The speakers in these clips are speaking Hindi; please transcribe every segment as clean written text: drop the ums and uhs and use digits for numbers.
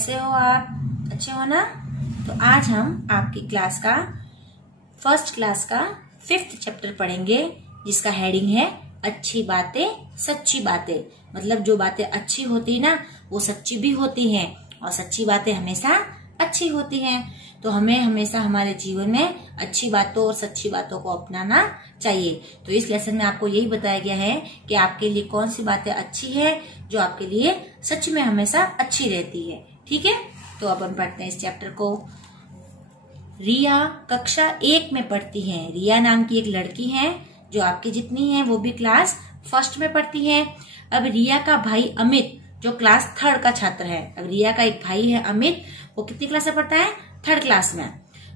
कैसे हो आप? अच्छे हो ना? तो आज हम आपकी क्लास का फर्स्ट क्लास का 5th चैप्टर पढ़ेंगे, जिसका हेडिंग है अच्छी बातें सच्ची बातें। मतलब जो बातें अच्छी होती है ना, वो सच्ची भी होती हैं और सच्ची बातें हमेशा अच्छी होती हैं। तो हमें हमेशा हमारे जीवन में अच्छी बातों और सच्ची बातों को अपनाना चाहिए। तो इस लेसन में आपको यही बताया गया है कि आपके लिए कौन सी बातें अच्छी है, जो आपके लिए सच में हमेशा अच्छी रहती है। ठीक है, तो अपन पढ़ते हैं इस चैप्टर को। रिया कक्षा 1 में पढ़ती है। रिया नाम की एक लड़की है जो आपकी जितनी है, वो भी क्लास 1st में पढ़ती है। अब रिया का भाई अमित जो क्लास 3rd का छात्र है। अब रिया का एक भाई है अमित, वो कितनी क्लास में पढ़ता है? 3rd क्लास में।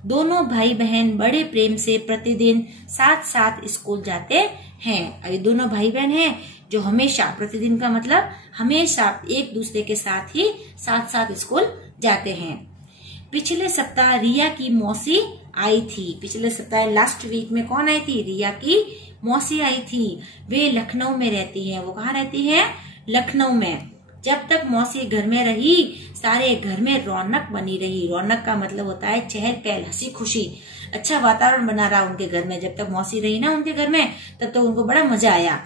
दोनों भाई बहन बड़े प्रेम से प्रतिदिन साथ साथ स्कूल जाते हैं। अभी दोनों भाई बहन हैं जो हमेशा, प्रतिदिन का मतलब हमेशा एक दूसरे के साथ ही साथ साथ स्कूल जाते हैं। पिछले सप्ताह रिया की मौसी आई थी। पिछले सप्ताह लास्ट वीक में कौन आई थी? रिया की मौसी आई थी। वे लखनऊ में रहती है। वो कहाँ रहती है? लखनऊ में। जब तक मौसी घर में रही, सारे घर में रौनक बनी रही। रौनक का मतलब होता है चहल पहल, हंसी खुशी, अच्छा वातावरण बना रहा उनके घर में। जब तक मौसी रही ना उनके घर में, तब तो उनको बड़ा मजा आया।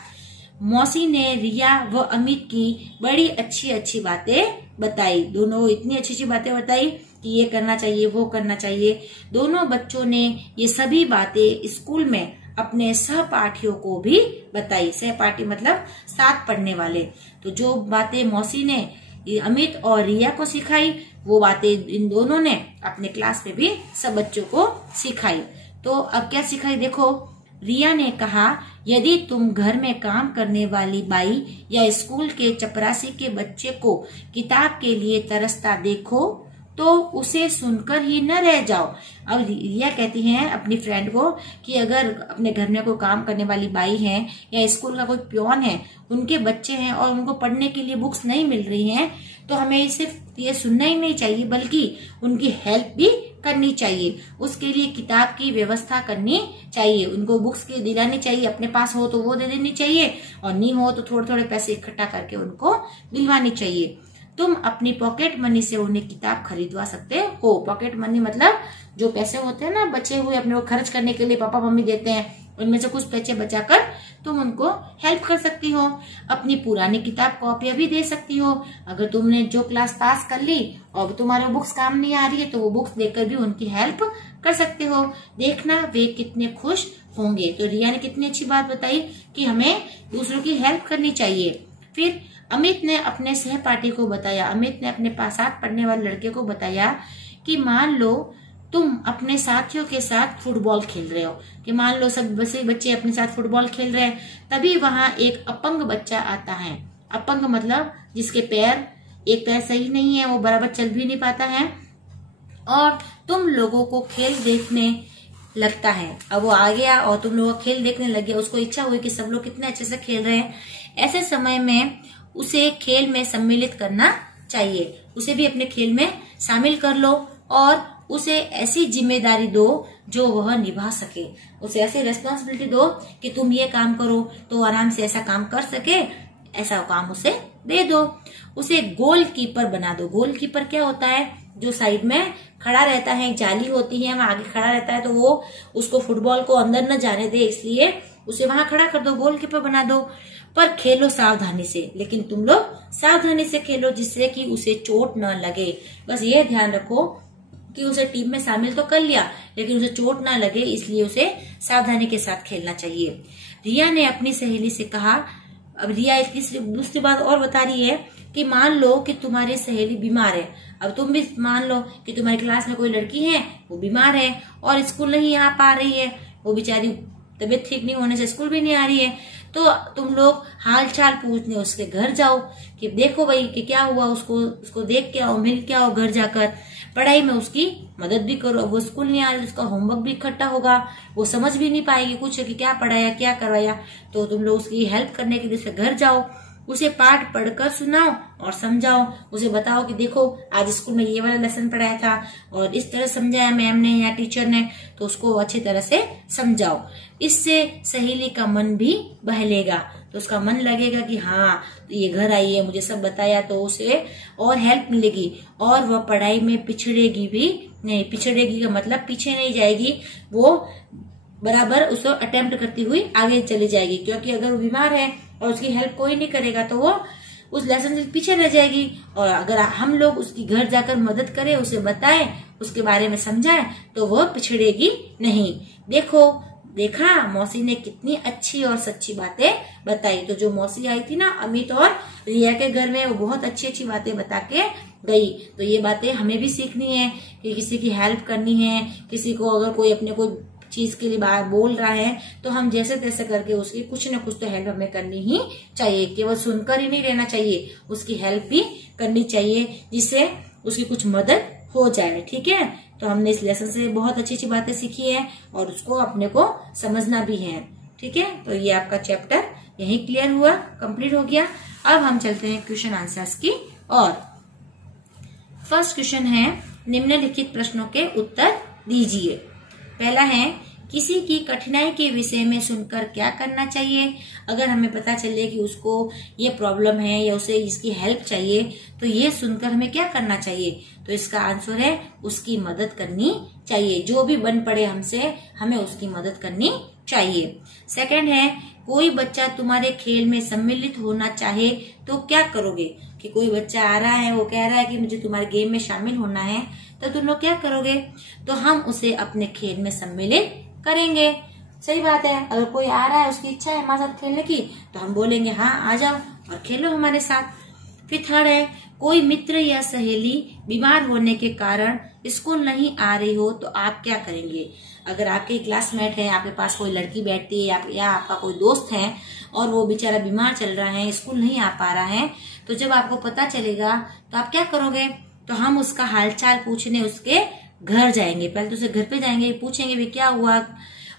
मौसी ने रिया व अमित की बड़ी अच्छी अच्छी बातें बताई। दोनों इतनी अच्छी अच्छी बातें बताई कि ये करना चाहिए, वो करना चाहिए। दोनों बच्चों ने ये सभी बातें स्कूल में अपने सहपाठियों को भी बताई। सहपाठी मतलब साथ पढ़ने वाले। तो जो बातें मौसी ने अमित और रिया को सिखाई, वो बातें इन दोनों ने अपने क्लास में भी सब बच्चों को सिखाई। तो अब क्या सिखाई देखो। रिया ने कहा, यदि तुम घर में काम करने वाली बाई या स्कूल के चपरासी के बच्चे को किताब के लिए तरसता देखो तो उसे सुनकर ही न रह जाओ। अब रिया कहती हैं अपनी फ्रेंड को कि अगर अपने घर में कोई काम करने वाली बाई है या स्कूल का कोई पियोन है, उनके बच्चे हैं और उनको पढ़ने के लिए बुक्स नहीं मिल रही हैं, तो हमें सिर्फ ये सुनना ही नहीं चाहिए, बल्कि उनकी हेल्प भी करनी चाहिए। उसके लिए किताब की व्यवस्था करनी चाहिए, उनको बुक्स की दिलानी चाहिए। अपने पास हो तो वो दे देनी चाहिए, और नहीं हो तो थोड़े थोड़े पैसे इकट्ठा करके उनको दिलवानी चाहिए। तुम अपनी पॉकेट मनी से उन्हें किताब खरीदवा सकते हो। पॉकेट मनी मतलब जो पैसे होते हैं ना बचे हुए, अपने को खर्च करने के लिए पापा मम्मी देते हैं, उनमें से कुछ पैसे बचाकर तुम उनको हेल्प कर सकती हो। अपनी पुरानी किताब कॉपियां भी दे सकती हो। अगर तुमने जो क्लास पास कर ली और तुम्हारे बुक्स काम नहीं आ रही है, तो वो बुक्स देकर भी उनकी हेल्प कर सकते हो। देखना वे कितने खुश होंगे। तो रिया ने कितनी अच्छी बात बताई कि हमें दूसरों की हेल्प करनी चाहिए। फिर अमित ने अपने सहपाठी को बताया, अमित ने अपने साथ पढ़ने वाले लड़के को बताया कि मान लो तुम अपने साथियों के साथ फुटबॉल खेल रहे हो, कि मान लो सब बच्चे अपने साथ फुटबॉल खेल रहे हैं, तभी वहां एक अपंग बच्चा आता है। अपंग मतलब जिसके एक पैर सही नहीं है, वो बराबर चल भी नहीं पाता है, और तुम लोगों को खेल देखने लगता है। अब वो आ गया और तुम लोगों को खेल देखने लग गया, उसको इच्छा हुई कि सब लोग कितने अच्छे से खेल रहे हैं। ऐसे समय में उसे खेल में सम्मिलित करना चाहिए। उसे भी अपने खेल में शामिल कर लो और उसे ऐसी जिम्मेदारी दो जो वह निभा सके। उसे ऐसी रिस्पॉन्सिबिलिटी दो कि तुम ये काम करो तो आराम से ऐसा काम कर सके, ऐसा काम उसे दे दो। उसे गोलकीपर बना दो। गोलकीपर क्या होता है? जो साइड में खड़ा रहता है, जाली होती है, वहां आगे खड़ा रहता है, तो वो उसको फुटबॉल को अंदर न जाने दे, इसलिए उसे वहां खड़ा कर दो, गोलकीपर बना दो। पर खेलो सावधानी से, लेकिन तुम लोग सावधानी से खेलो जिससे कि उसे चोट न लगे। बस ये ध्यान रखो कि उसे टीम में शामिल तो कर लिया, लेकिन उसे चोट ना लगे, इसलिए उसे सावधानी के साथ खेलना चाहिए। रिया ने अपनी सहेली से कहा। अब रिया एक दूसरी बात और बता रही है कि मान लो कि तुम्हारी सहेली बीमार है। अब तुम भी मान लो कि तुम्हारी क्लास में कोई लड़की है, वो बीमार है और स्कूल नहीं आ पा रही है, वो बेचारी तबीयत ठीक नहीं होने से स्कूल भी नहीं आ रही है। तो तुम लोग हाल चाल पूछने उसके घर जाओ कि देखो भाई कि क्या हुआ, उसको देख के आओ, मिल के आओ, घर जाकर पढ़ाई में उसकी मदद भी करो। वो स्कूल नहीं आ रही, उसका होमवर्क भी इकट्ठा होगा, वो समझ भी नहीं पाएगी कुछ कि क्या पढ़ाया क्या करवाया, तो तुम लोग उसकी हेल्प करने के लिए उसके घर जाओ। उसे पाठ पढ़कर सुनाओ और समझाओ। उसे बताओ कि देखो आज स्कूल में ये वाला लेसन पढ़ाया था और इस तरह समझाया मैम ने या टीचर ने, तो उसको अच्छी तरह से समझाओ। इससे सहेली का मन भी बहलेगा, तो उसका मन लगेगा कि हाँ ये घर आई है, मुझे सब बताया, तो उसे और हेल्प मिलेगी और वह पढ़ाई में पिछड़ेगी भी नहीं। पिछड़ेगी का मतलब पीछे नहीं जाएगी, वो बराबर उसको अटेम्प्ट करती हुई आगे चली जाएगी। क्योंकि अगर वो बीमार है और उसकी हेल्प कोई नहीं करेगा तो वो उस लेसन से पीछे रह जाएगी। और अगर हम लोग उसकी घर जाकर मदद करें, उसे बताएं, उसके बारे में समझाएं, तो वो पिछड़ेगी नहीं। देखा मौसी ने कितनी अच्छी और सच्ची बातें बताई। तो जो मौसी आई थी ना अमित और रिया के घर में, वो बहुत अच्छी अच्छी बातें बता के गई। तो ये बातें हमें भी सीखनी है कि किसी की हेल्प करनी है, किसी को अगर कोई अपने कोई चीज के लिए बाहर बोल रहा है तो हम जैसे तैसे करके उसकी कुछ न कुछ तो हेल्प हमें करनी ही चाहिए। केवल सुनकर ही नहीं रहना चाहिए, उसकी हेल्प भी करनी चाहिए जिससे उसकी कुछ मदद हो जाए। ठीक है, तो हमने इस लेसन से बहुत अच्छी अच्छी बातें सीखी है और उसको अपने को समझना भी है। ठीक है, तो ये आपका चैप्टर यही क्लियर हुआ, कंप्लीट हो गया। अब हम चलते हैं क्वेश्चन आंसर्स की और फर्स्ट क्वेश्चन है निम्नलिखित प्रश्नों के उत्तर दीजिए। पहला है किसी की कठिनाई के विषय में सुनकर क्या करना चाहिए। अगर हमें पता चले कि उसको ये प्रॉब्लम है या उसे इसकी हेल्प चाहिए तो ये सुनकर हमें क्या करना चाहिए, तो इसका आंसर है उसकी मदद करनी चाहिए। जो भी बन पड़े हमसे, हमें उसकी मदद करनी चाहिए। सेकंड है कोई बच्चा तुम्हारे खेल में सम्मिलित होना चाहे तो क्या करोगे। कि कोई बच्चा आ रहा है, वो कह रहा है कि मुझे तुम्हारे गेम में शामिल होना है, तो तुम लोग क्या करोगे, तो हम उसे अपने खेल में सम्मिलित करेंगे। सही बात है, अगर कोई आ रहा है उसकी इच्छा है हमारे साथ खेलने की तो हम बोलेंगे हाँ आ जाओ और खेलो हमारे साथ। फिर थर्ड है कोई मित्र या सहेली बीमार होने के कारण स्कूल नहीं आ रही हो तो आप क्या करेंगे। अगर आपके क्लासमेट है, आपके पास कोई लड़की बैठती है या आपका कोई दोस्त है और वो बेचारा बीमार चल रहा है, स्कूल नहीं आ पा रहा है, तो जब आपको पता चलेगा तो आप क्या करोगे, तो हम उसका हालचाल पूछने उसके घर जाएंगे। पहले तो उसे घर पे जाएंगे, पूछेंगे भी क्या हुआ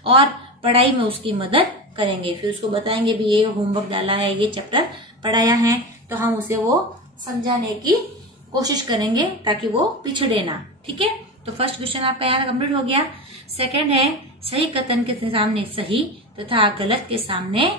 और पढ़ाई में उसकी मदद करेंगे। फिर उसको बताएंगे भी ये होमवर्क डाला है, ये चैप्टर पढ़ाया है, तो हम उसे वो समझाने की कोशिश करेंगे ताकि वो पिछड़े ना। ठीक है, तो फर्स्ट क्वेश्चन आपका यहाँ कंप्लीट हो गया। सेकंड है सही कथन के सामने सही तथा गलत के सामने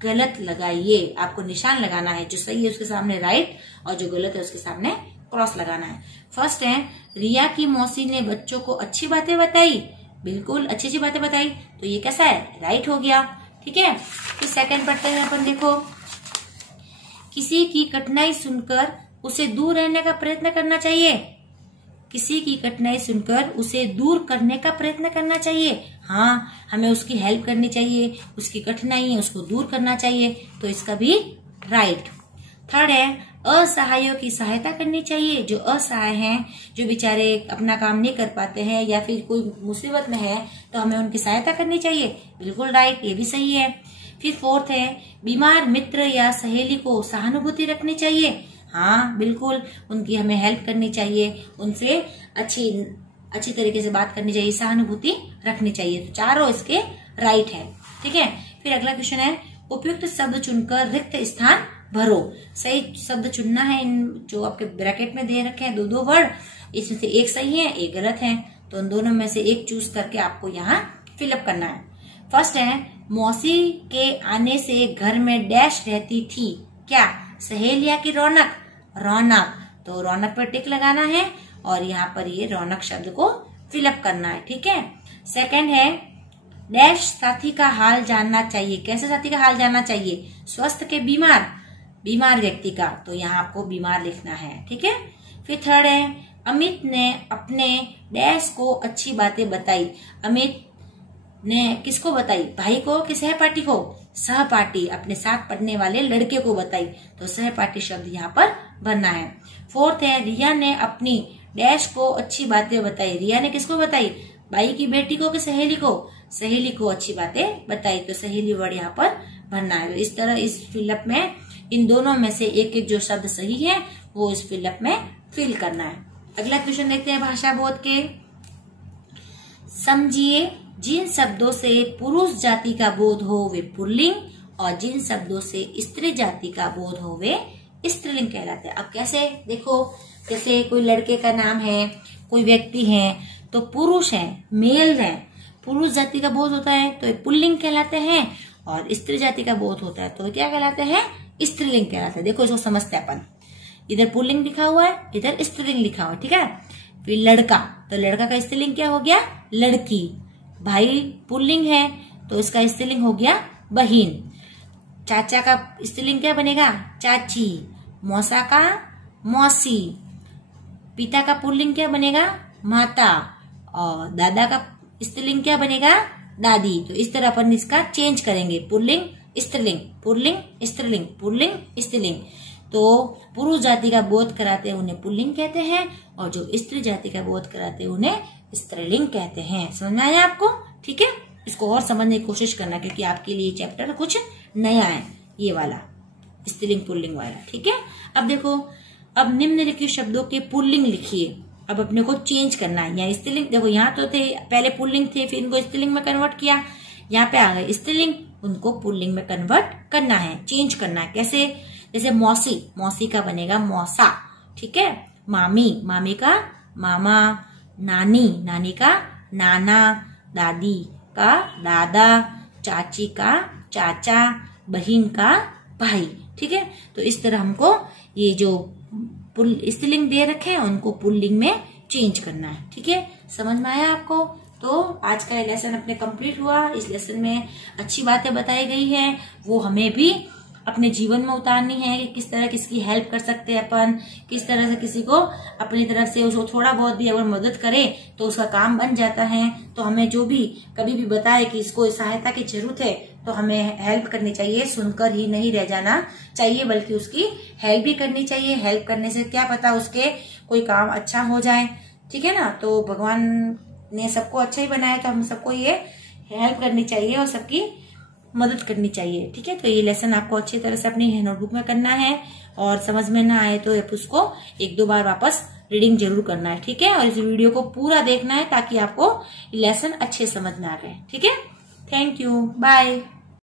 गलत लगाइए। आपको निशान लगाना है, जो सही है उसके सामने राइट और जो गलत है उसके सामने क्रॉस लगाना है। फर्स्ट है रिया की मौसी ने बच्चों को अच्छी बातें बताई, बिल्कुल अच्छी अच्छी बातें बताई, तो ये कैसा है, राइट हो गया। ठीक है, फिर सेकंड पढ़ते हैं अपन, देखो किसी की कठिनाई सुनकर उसे दूर रहने का प्रयत्न करना चाहिए। किसी की कठिनाई सुनकर उसे दूर करने का प्रयत्न करना चाहिए। हाँ, हमें उसकी हेल्प करनी चाहिए, उसकी कठिनाई है उसको दूर करना चाहिए, तो इसका भी राइट। थर्ड है असहायों की सहायता करनी चाहिए। जो असहाय हैं, जो बेचारे अपना काम नहीं कर पाते हैं या फिर कोई मुसीबत में है, तो हमें उनकी सहायता करनी चाहिए, बिल्कुल राइट, ये भी सही है। फिर फोर्थ है बीमार मित्र या सहेली को सहानुभूति रखनी चाहिए। हाँ बिल्कुल, उनकी हमें हेल्प करनी चाहिए, उनसे अच्छी तरीके से बात करनी चाहिए, सहानुभूति रखनी चाहिए, तो चारों इसके राइट है। ठीक है, फिर अगला क्वेश्चन है उपयुक्त शब्द चुनकर रिक्त स्थान भरो। सही शब्द चुनना है, इन जो आपके ब्रैकेट में दे रखे हैं दो वर्ड, इसमें से एक सही है एक गलत है, तो उन दोनों में से एक चूज करके आपको यहाँ फिलअप करना है। फर्स्ट है मौसी के आने से घर में डैश रहती थी, क्या, सहेलिया की रौनक, रौनक, तो रौनक पर टिक लगाना है और यहाँ पर ये रौनक शब्द को फिलअप करना है। ठीक है, सेकंड है डैश साथी का हाल जानना चाहिए। कैसे साथी का हाल जानना चाहिए, स्वस्थ के बीमार व्यक्ति का, तो यहाँ आपको बीमार लिखना है। ठीक है, फिर थर्ड है अमित ने अपने डैश को अच्छी बातें बताई। अमित ने किसको बताई, भाई को कि सहपाठी को, सहपाठी, अपने साथ पढ़ने वाले लड़के को बताई, तो सहपाठी शब्द यहाँ पर भरना है। फोर्थ है रिया ने अपनी डैश को अच्छी बातें बताई। रिया ने किसको बताई, भाई की बेटी को कि सहेली को, सहेली को अच्छी बातें बताई, तो सहेली वर्ड यहाँ पर भरना है। इस तरह इस फिलअप में इन दोनों में से एक एक जो शब्द सही है वो इस फिलअप में फिल करना है। अगला क्वेश्चन देखते हैं भाषा बोध के। समझिए जिन शब्दों से पुरुष जाति का बोध हो वे पुल्लिंग और जिन शब्दों से स्त्री जाति का बोध हो वे स्त्रीलिंग कहलाते हैं। अब कैसे देखो, जैसे कोई लड़के का नाम है, कोई व्यक्ति है, तो पुरुष है, मेल है, पुरुष जाति का बोध होता है तो ये पुल्लिंग कहलाते हैं, और स्त्री जाति का बोध होता है तो क्या कहलाते हैं, स्त्रीलिंग कहलाते हैं। देखो इसको समझते हैं अपन, इधर पुल्लिंग लिखा हुआ है, इधर स्त्रीलिंग लिखा हुआ है, ठीक है। फिर लड़का, तो लड़का का स्त्रीलिंग क्या हो गया, लड़की। भाई पुल्लिंग है तो इसका स्त्रीलिंग हो गया बहिन। चाचा का स्त्रीलिंग क्या बनेगा, चाची। मौसा का मौसी। पिता का पुल्लिंग क्या बनेगा, माता। और दादा का स्त्रीलिंग क्या बनेगा, दादी। तो इस तरह अपन इसका चेंज करेंगे, पुल्लिंग स्त्रीलिंग, पुल्लिंग स्त्रीलिंग, पुल्लिंग स्त्रीलिंग। तो पुरुष जाति का बोध कराते हैं उन्हें पुल्लिंग कहते हैं, और जो स्त्री जाति का बोध कराते हैं उन्हें स्त्रीलिंग कहते हैं। समझ में आया आपको, ठीक है। इसको और समझने की कोशिश करना, क्योंकि आपके लिए चैप्टर कुछ नया है, ये वाला स्त्रीलिंग पुल्लिंग वाला, ठीक है। अब देखो, अब निम्नलिखित शब्दों के पुल्लिंग लिखिए। अब अपने को चेंज करना है, यहाँ स्त्रीलिंग देखो, यहाँ तो थे पहले पुल्लिंग थे, फिर इनको स्त्रीलिंग में कन्वर्ट किया, यहाँ पे आ गए स्त्रीलिंग, उनको पुल्लिंग में कन्वर्ट करना है, चेंज करना है। कैसे, जैसे मौसी, मौसी का बनेगा मौसा, ठीक है। मामी, मामी का मामा। नानी, नानी का नाना। दादी का दादा। चाची का चाचा। बहिन का भाई, ठीक है। तो इस तरह हमको ये जो स्त्रीलिंग दे रखे हैं उनको पुल्लिंग में चेंज करना है, ठीक है। समझ में आया आपको। तो आज का लेसन अपने कंप्लीट हुआ। इस लेसन में अच्छी बातें बताई गई हैं, वो हमें भी अपने जीवन में उतारनी है कि किस तरह किसकी हेल्प कर सकते हैं अपन, किस तरह से किसी को अपनी तरफ से उसको थोड़ा बहुत भी अगर मदद करें तो उसका काम बन जाता है। तो हमें जो भी कभी भी बताए कि इसको सहायता की जरूरत है तो हमें हेल्प करनी चाहिए, सुनकर ही नहीं रह जाना चाहिए, बल्कि उसकी हेल्प भी करनी चाहिए। हेल्प करने से क्या पता उसके कोई काम अच्छा हो जाए, ठीक है ना। तो भगवान ने सबको अच्छा ही बनाया, तो हम सबको ये हेल्प करनी चाहिए और सबकी मदद करनी चाहिए, ठीक है। तो ये लेसन आपको अच्छी तरह से अपनी नोटबुक में करना है, और समझ में ना आए तो उसको 1-2 बार वापस रीडिंग जरूर करना है, ठीक है। और इस वीडियो को पूरा देखना है ताकि आपको लेसन अच्छे समझ में आ गए, ठीक है। Thank you, bye.